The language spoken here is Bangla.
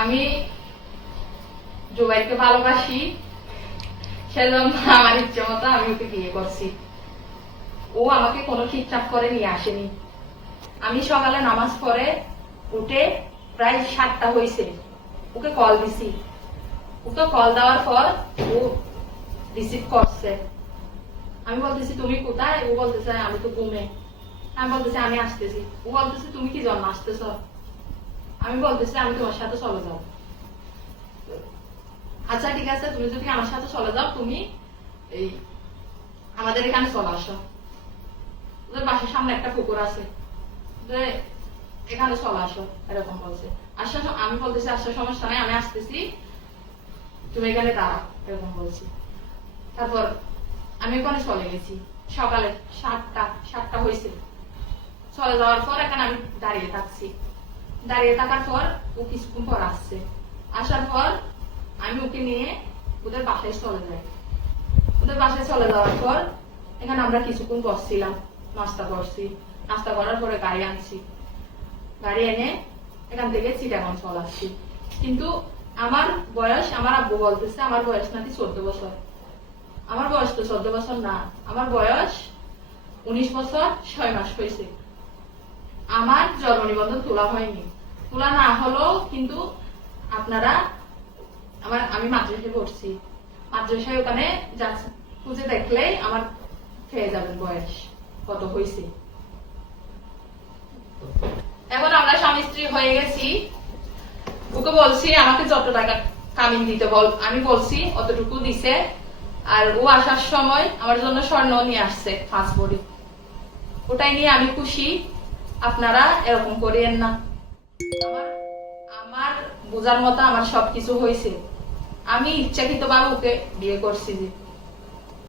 আমি জুবাইরকে ভালোবাসি, সেজন্য আমার ইচ্ছে মতো আমি ওকে বিয়ে করছি। ও আমাকে কোনো ঠিকঠাক করে নিয়ে আসেনি। আমি সকালে নামাজ পড়ে উঠে প্রায় সাতটা হয়েছে। ওকে কল দিছি। ওকে কল দেওয়ার পর ও রিসিভ করছে। আমি বলতেছি, তুমি কোথায়? ও বলতেছে, আমি তো ঘুমে। আমি বলতেছি, আমি আসতেছি। ও বলতেছে, তুমি কি জন্ম আসতেছ আমি বলতেছি, আমি তোমার সাথে চলে যাও। আচ্ছা ঠিক আছে, তুমি যদি আমার সাথে চলে যাও, তুমি এই আমাদের এখানে চলে আসো। ওদের বাসার সামনে একটা পুকুর আছে। এখানে চলে আসো, এরকম বলছে। আসার আমি বলতেছি আসার সমস্যা নাই, আমি আসতেছি। তুমি এখানে দাঁড়াও, এরকম বলছি। তারপর আমি ওখানে চলে গেছি। সকালে সাতটা সাতটা হয়েছে। চলে যাওয়ার পর এখানে আমি দাঁড়িয়ে থাকছি। দাঁড়িয়ে থাকার পর ও কিছুক্ষণ পর আসছে। আসার পর আমি ওকে নিয়ে ওদের বাসায় চলে যাই। ওদের বাসায় চলে যাওয়ার পর এখানে আমরা কিছুক্ষণ বসছিলাম, নাস্তা করছি। নাস্তা করার পরে গাড়ি আনছি। গাড়ি এনে এখান থেকে চিটাগঞ্জ চলে আসছি। কিন্তু আমার বয়স, আমার আব্বু বলতেছে আমার বয়স নাকি চোদ্দ বছর। আমার বয়স তো চোদ্দ বছর না, আমার বয়স উনিশ বছর ছয় মাস হয়েছে। আমার জন্ম নিবন্ধন তোলা হয়নি। তোলা না হলেও কিন্তু আপনারা আমার, আমি মাদ্রাসায় পড়ছি। মাদ্রাসায় ওখানে খুঁজে দেখলেই আমার পেয়ে যাবেন বয়স, কত হয়েছে এখন আমরা স্বামী স্ত্রী হয়ে গেছি। ওকে বলছি, আমাকে যত টাকা কামিন দিতে বল। আমি বলছি, অতটুকু দিছে। আর ও আসার সময় আমার জন্য স্বর্ণ নিয়ে আসছে পাঁচ বড়ি ওটাই নিয়ে আমি খুশি। আপনারা এরকম করিয়েন না। আমার আমার বোঝার মতো আমার সবকিছু হয়েছে আমি ইচ্ছাকৃত ভাবে ওকে বিয়ে করছি যে।